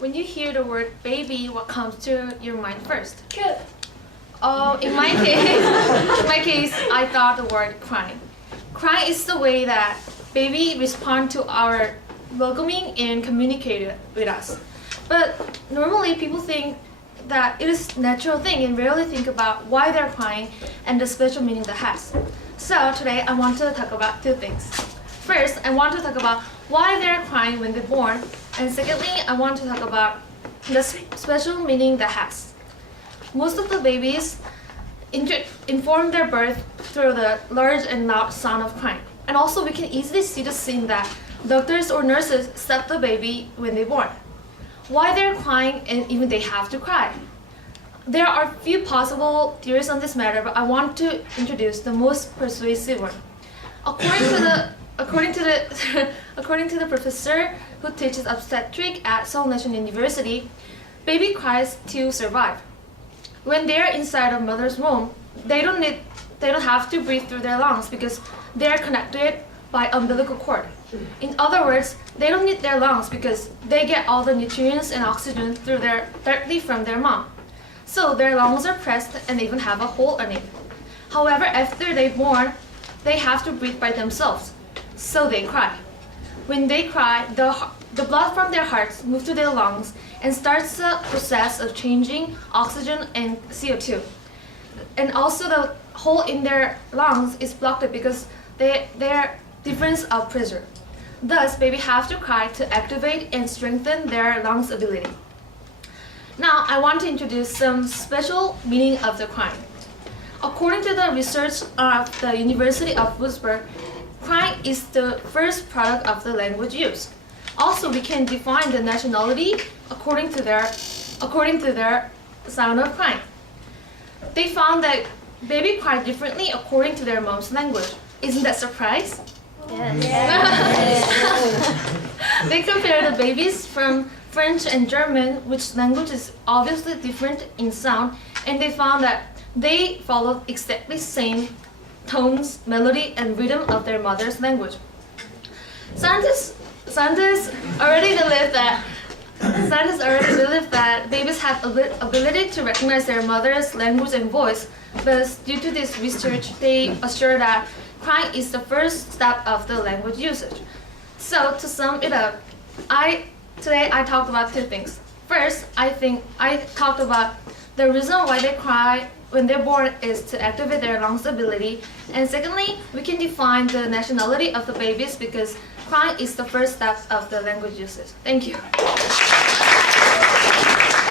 When you hear the word baby, what comes to your mind first? Good. Oh, in my case, I thought the word crying. Crying is the way that baby respond to our welcoming and communicate with us. But normally people think that it is a natural thing and rarely think about why they're crying and the special meaning that has. So today I want to talk about two things. First, I want to talk about why they're crying when they're born, and secondly, I want to talk about the special meaning that has. Most of the babies inform their birth through the large and loud sound of crying. And also we can easily see the scene that doctors or nurses stop the baby when they're born. Why they're crying and even they have to cry. There are few possible theories on this matter, but I want to introduce the most persuasive one. According to the professor who teaches obstetrics at Seoul National University, baby cries to survive. When they are inside a mother's womb, they don't have to breathe through their lungs because they are connected by umbilical cord. In other words, they don't need their lungs because they get all the nutrients and oxygen directly from their mom. So their lungs are pressed and even have a hole in it. However, after they're born, they have to breathe by themselves. So they cry. When they cry, the blood from their hearts moves to their lungs and starts the process of changing oxygen and CO2. And also the hole in their lungs is blocked because their difference of pressure. Thus, baby have to cry to activate and strengthen their lungs ability. Now, I want to introduce some special meaning of the crying. According to the research of the University of Würzburg, crying is the first product of the language used. Also, we can define the nationality according to their sound of crying. They found that baby cry differently according to their mom's language. Isn't that a surprise? Yes. They compare the babies from French and German, which language is obviously different in sound, and they found that they follow exactly same tones, melody, and rhythm of their mother's language. Scientists already believe that babies have ability to recognize their mother's language and voice, but due to this research, they assure that crying is the first step of the language usage. So to sum it up, today I talked about two things. First, I talked about the reason why they cry when they're born is to activate their lungs ability. And secondly, we can define the nationality of the babies because crying is the first step of the language usage. Thank you.